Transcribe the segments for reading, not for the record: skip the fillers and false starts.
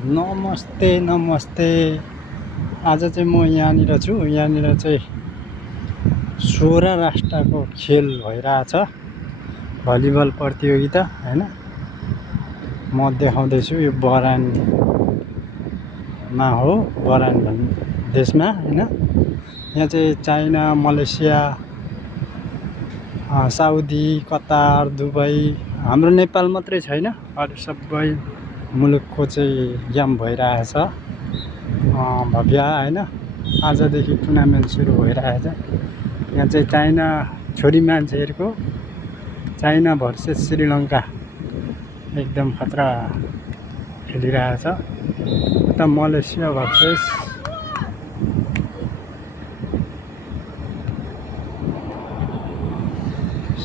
नमस्ते नमस्ते। आज चाहिँ म यहाँनिर छु। यहाँनिर चाहिँ 16 राष्ट्रको खेल भइरहेछ, भलिबल प्रतियोगिता हैन। म देखाउँदैछु, यो बरानमा हो, बरान भन्ने देशमा हैन। यहाँ चाहिँ China, Malaysia, Saudi, Qatar, Dubai, हाम्रो नेपाल मात्रै छैन, अरू सबै मुलुकको चाहिँ गेम भइरहेछ भव्य हैन। आजदेखि टुर्नामेन्ट सुरु भइरहेछ। यहाँ चाहिँ चाइना छोरी मान्छेहरूको चाइना भर्सेस श्रीलङ्का एकदम खतरा खेलिरहेछ। उता मलेसिया भर्सेस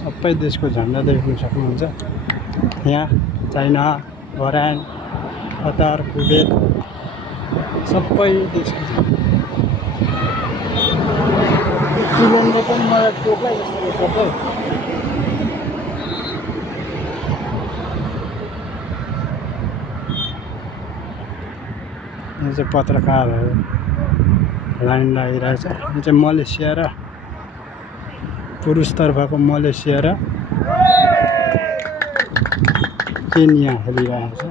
सबै देशको झन्डा देख्न सक्नुहुन्छ। यहाँ चाइना, बरान, कतार, कुवेत सबै देशको किलोमीटर पनि मलाई टोक्ला जस्तो रहेछ। यहाँ चाहिँ पत्रकारहरू लाइन लागिरहेछ। यो चाहिँ मलेसिया र पुरुषतर्फको मलेसिया र केन्या खेलिरहेछ।